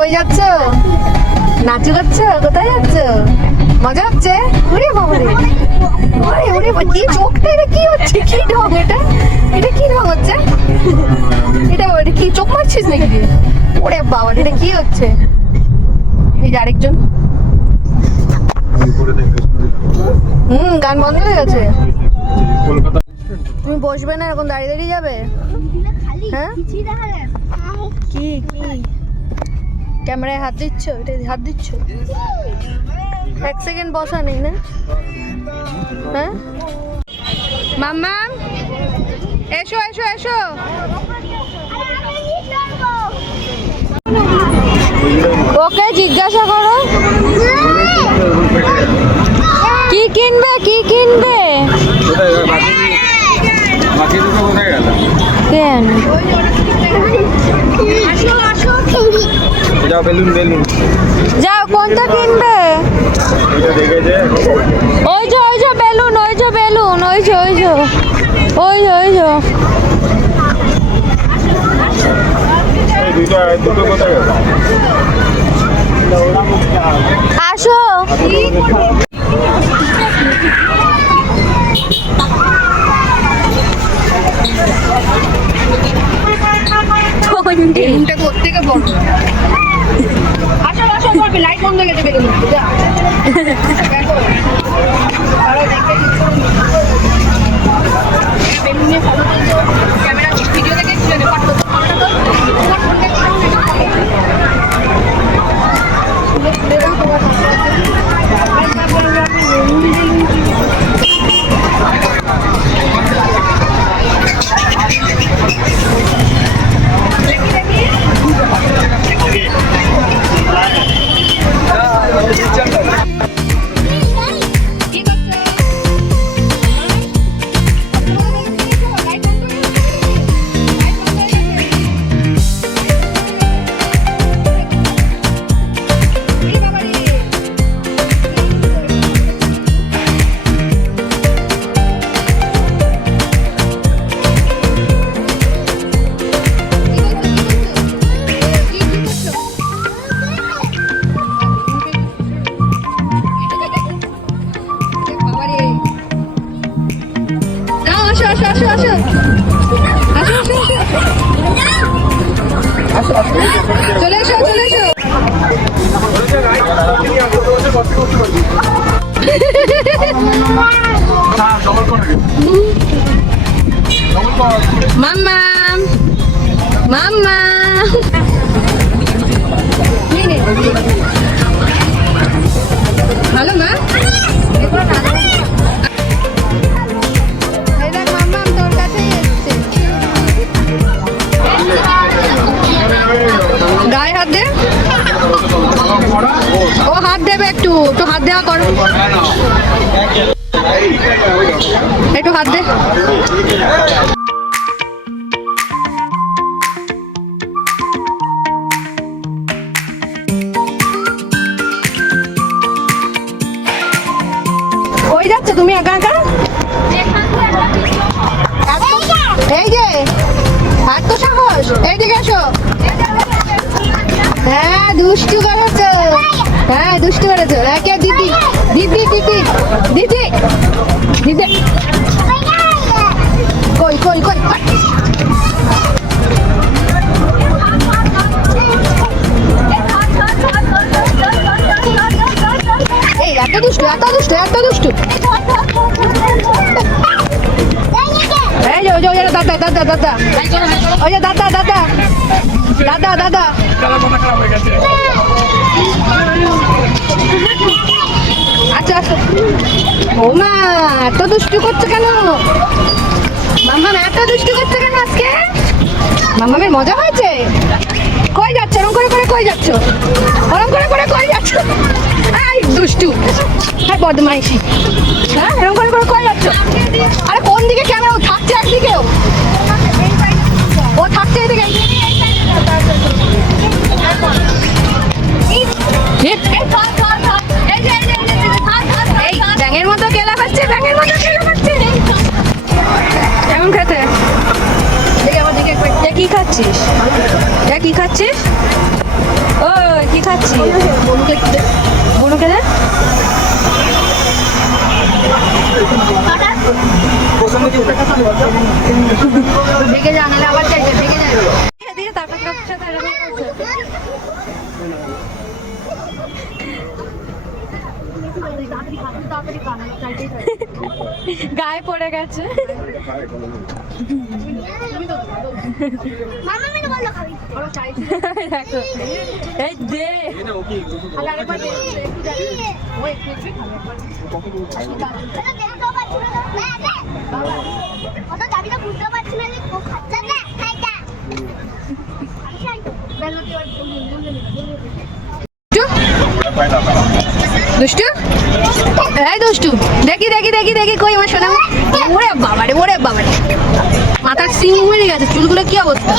কই যাচ্ছ? নাচু করছ? কোথায় যাচ্ছ? মজা হচ্ছে? ওরে বাবারে, ওরে ওরে কি চোখটা, এটা কি হচ্ছে? কি ঢং এটা? এটা কি ঢং হচ্ছে? এটা কি চোখ মারছিস নাকি? ওরে বাবা, এটা কি হচ্ছে? এই যে আরেকজন। গান বন্ধ হয়ে গেছে। তুমি বসবে না, এখন দাঁড়িয়ে দাঁড়িয়ে যাবে? হ্যাঁ কি কি ক্যামেরায় হাত দিচ্ছ? এটা হাত দিচ্ছ? এক সেকেন্ড বসা নেই না? হ্যাঁ মাম্মা, এসো এসো এসো। ওকে জিজ্ঞাসা করো কি কিনবে, কি কিনবে? কেন যাও, কোনটা কিনবে? ওই যে ওই যে বেলুন, ওই যে বেলুন, ওই যে ওই যে ওই যে ওই যে আসো। বেলুনটা কোত্থেকে বড়? আসো আসো, করবে লাইট বন্ধ হয়ে গেছে বেলুন। বেলুন নিয়ে ফটো তুলছো, ক্যামেরা ভিডিও দেখে তুলে নে, ফটো চলে এসো, চলে এসো। মাম্মা মাম্মা, ভালো মা। গায়ে হাত দে, ও হাত দেবে, একটু একটু হাত দেওয়া করো, একটু হাত দে। কই যাচ্ছ তুমি একা একা? এই যে হাত তো সাহস, এইদিকে এসো। হ্যাঁ দুষ্টু করেছো, হ্যাঁ দুষ্টু করেছো। একে দিদি দিদি দিদি দিদি দিদি, কই কই কই, এই এত দুষ্টু এত দুষ্টু এত দুষ্টু। এই যে ওই যে দাদা দাদা দাদা, ওই যে দাদা দাদা দাদা দাদা। আচ্ছা আচ্ছা, ও মা এত দুষ্টু করছো কেন? মাম্মা এত দুষ্টু করছো কেন আজকে? মাম্মামের মজা হয়েছে? কই যাচ্ছ ওরম করে করে, কই যাচ্ছ ওরম করে করে, কই যাচ্ছ? এই দুষ্টু, হ্যাঁ বদমাইশি, হ্যাঁ এরম করে করে কই যাচ্ছ? আরে কোন দিকে ক্যামেরা? ও থাকছে একদিকে, ও থাকছে এদিকে। ব্যাঙের মতো কেলা খাচ্ছে, ব্যাঙের মতো কেলা খাচ্ছে। কেমন খেতে? কি খাচ্ছিস? কি খাচ্ছিস? ও কি খাচ্ছিস? বনুকে দে। ভেঙে যা, নাহলে আবার চাইছে, ভেঙে যাবে। দিয়ে তারপর সাথে গায়ে পড়ে গেছে। এই দে দুষ্টু, এই দুষ্টু, দেখি দেখি দেখি দেখি কই আমার সোনা। ওরে বাবারে, ওরে বাবারে, মাথার সিং মেরে গেছে, চুলগুলো কি অবস্থা।